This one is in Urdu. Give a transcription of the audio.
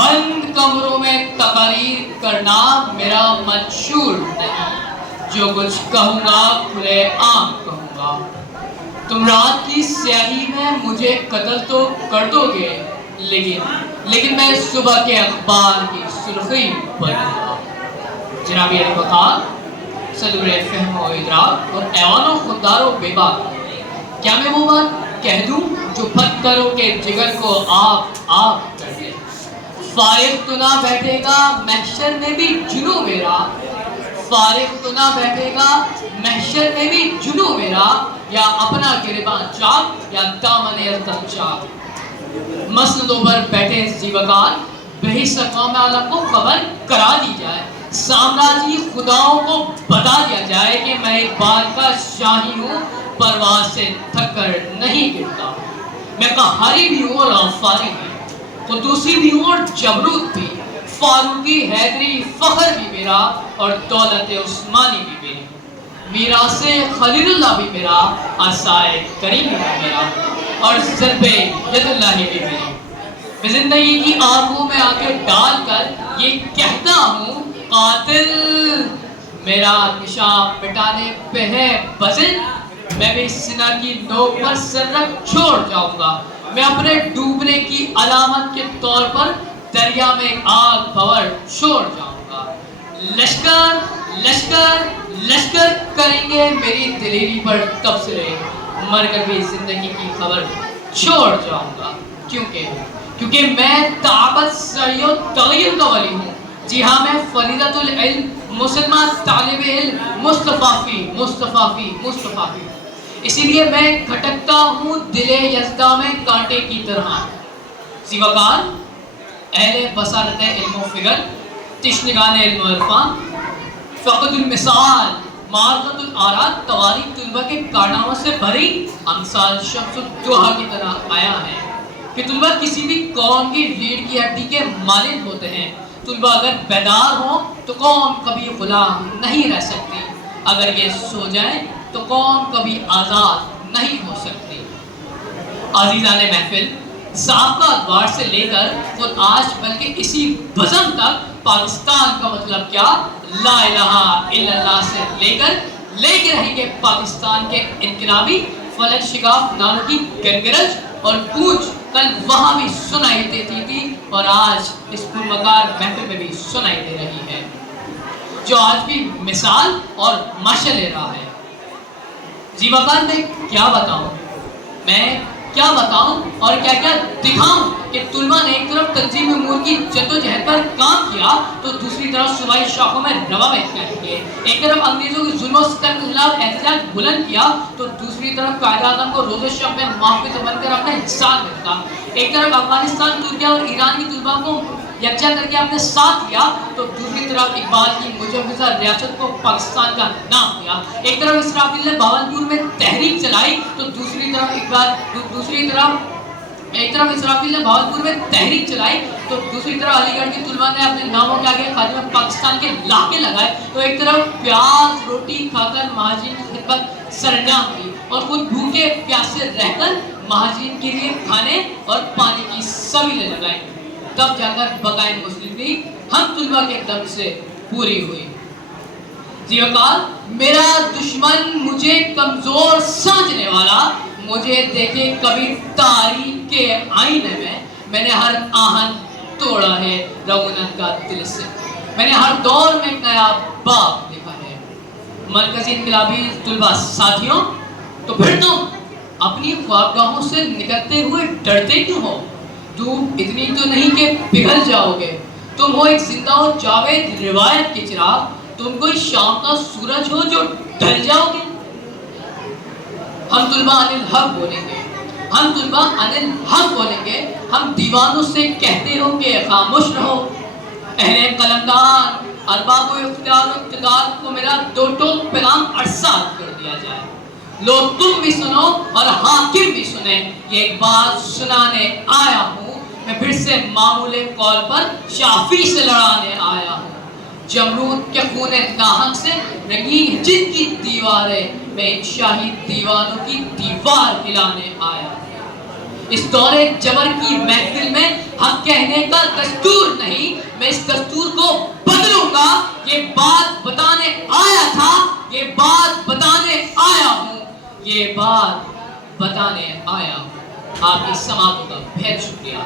بند کمروں میں تقاریر کرنا میرا منشور نہیں، جو کچھ کہوں گا کھلے عام کہوں گا۔ تم رات کی سیاہی میں مجھے قتل تو کر دو گے، لیکن میں صبح کے اخبار کی سرخی پڑھوں گا۔ جناب علی وقار، صدور فہم و ادراک اور ایوان و خوددار و بے باک، کیا میں وہ بات کہہ دوں جو پتھروں کے جگر کو آپ کر دے؟ فارغ تو نہ بیٹھے گا محشر میں بھی جنوں میرا، فارغ تو نہ بیٹھے گا محشر میں بھی جنوں میرا، یا اپنا گریباں چاک یا دامن ارتب چاک۔ مسندوں پر بیٹھے زیبکار، بحث قوم عالم کو خبر کرا دی جائے، سامراجی خداؤں کو بتا دیا جائے کہ میں ایک بار کا شاہی ہوں، پرواز سے تھک کر نہیں گرتا۔ میں قہاری بھی ہوں اور غفاری بھی، قدوسی بھی ہوں اور جبروت بھی، فاروقی حیدری فخر بھی میرا اور دولت عثمانی بھی میری، میراث خلیل اللہ بھی میرا، عصائے کریم بھی میرا اور ضرب ید اللہ بھی میری۔ میں زندگی کی آنکھوں میں آنکھیں ڈال کر یہ کہتا ہوں، قاتل میرا نشان مٹانے پہ ہے بزن، میں بھی سینہ کی نوک پر سر رکھ چھوڑ جاؤں گا۔ میں اپنے ڈوبنے کی علامت کے طور پر دریا میں آگ بھور چھوڑ جاؤں گا۔ لشکر لشکر لشکر کریں گے میری دلیری پر تبصرے، مر کر بھی زندگی کی خبر چھوڑ جاؤں گا، کیونکہ میں طاقت سعی و تغیر کا ولی ہوں۔ جی ہاں، میں فریضۃ العلم مسلمان طالب علم مصطفی، اسی لیے میں کھٹکتا ہوں دل یزداں میں کانٹے کی طرح۔ زیبکار، اہل بصارت علم و فکر، تشنگان علم و عرفان، فقد المثال، معرفت الآرات، تواریخ طلبہ کے کارناموں سے بھری امثال شمس الضحیٰ کی طرح آیا ہے کہ طلبہ کسی بھی قوم کی ریڑھ کی ہڈی کے مانند ہوتے ہیں۔ طلبہ اگر بیدار ہوں تو قوم کبھی غلام نہیں رہ سکتی، اگر یہ سو جائیں تو قوم کبھی آزاد نہیں ہو سکتی۔ عزیزان محفل، سابقہ ادوار سے لے کر خود آج بلکہ اسی بزم تک پاکستان کا مطلب کیا، لا الہ الا اللہ سے لے کے رہیں گے پاکستان کے انقلابی فلک شگاف نعروں کی گنگرج اور گونج کل وہاں بھی سنائی دیتی تھی اور آج اس پرمکار محفل میں بھی سنائی دے رہی ہے، جو آج بھی مثال اور مشعل راہ ہے۔ زیبکار، میں کیا بتاؤں اور کیا دکھاؤں کہ طلبہ نے ایک طرف تنظیم امور کی جدوجہد پر کام کیا تو دوسری طرف صوبائی شاخوں میں روابط قائم کیے، ایک طرف انگریزوں کے ظلم و ستم کے خلاف احتجاج بلند کیا تو دوسری طرف قائد اعظم کو روز شب میں محافظ بن کر اپنا انسان رکھا، ایک طرف افغانستان، ترکیہ اور ایران کی طلبہ کو یکجا کر کے اپنے ساتھ لیا تو دوسری طرف اقبال کی مجوزہ ریاست کو پاکستان کا نام دیا، ایک طرف اسرافیل نے بہاولپور میں تحریک چلائی تو دوسری طرف علی گڑھ کی طلبہ نے اپنے ناموں کے آگے خادم پاکستان کے لاکے لگائے تو ایک طرف پیاز روٹی کھا کر مہاجرین کی خدمت سرانجام دی اور خود بھوکے پیاسے رہ کر مہاجرین کے لیے کھانے اور پانی کی سبیلیں لگائیں، تب جا کر بقائے مسلم لیگ ہم طلبہ کے دم سے پوری ہوئی۔ زیبکار، میرا دشمن مجھے کمزور سمجھنے والا مجھے دیکھے کبھی تاریخ کے آئینے میں نے ہر آہن توڑا ہے رونق کا دل سے، میں نے ہر دور میں ایک نیا باب لکھا ہے۔ مرکزی انقلابی طلبہ ساتھیوں، تو پھر تم اپنی خوابگاہوں سے نکلتے ہوئے ڈرتے کیوں ہو؟ دھوپ اتنی تو نہیں کہ پگھل جاؤ گے، تم ہو ایک زندہ و جاوید روایت کے چراغ، تم کوئی شام کا سورج ہو جو ڈھل جاؤ گے۔ ہم طلبہ عن الحق بولیں گے، ہم دیوانوں سے کہتے ہو کہ خاموش رہو۔ اہل قلمدان، ارباب و اختیار و اقتدار کو میرا دو ٹوک پیغام ارسال کر دیا جائے، لو تم بھی سنو اور حاکم بھی سنیں، یہ ایک بات سنانے آیا ہوں، میں پھر سے معمول قول پر شافی سے لڑانے آیا ہوں، جمرود کے خون ناحق سے رنگین جن کی دیواریں، میں ان شاہی دیوانوں کی دیوار ہلانے آیا ہوں۔ اس دورے جبر کی محفل میں حق کہنے کا دستور نہیں، میں اس دستور کو بدلوں گا۔ یہ بات بتانے آیا تھا، یہ بات بتانے آیا ہوں، یہ بات بتانے آیا ہوں۔ آپ کی سماعتوں کا بہت شکریہ۔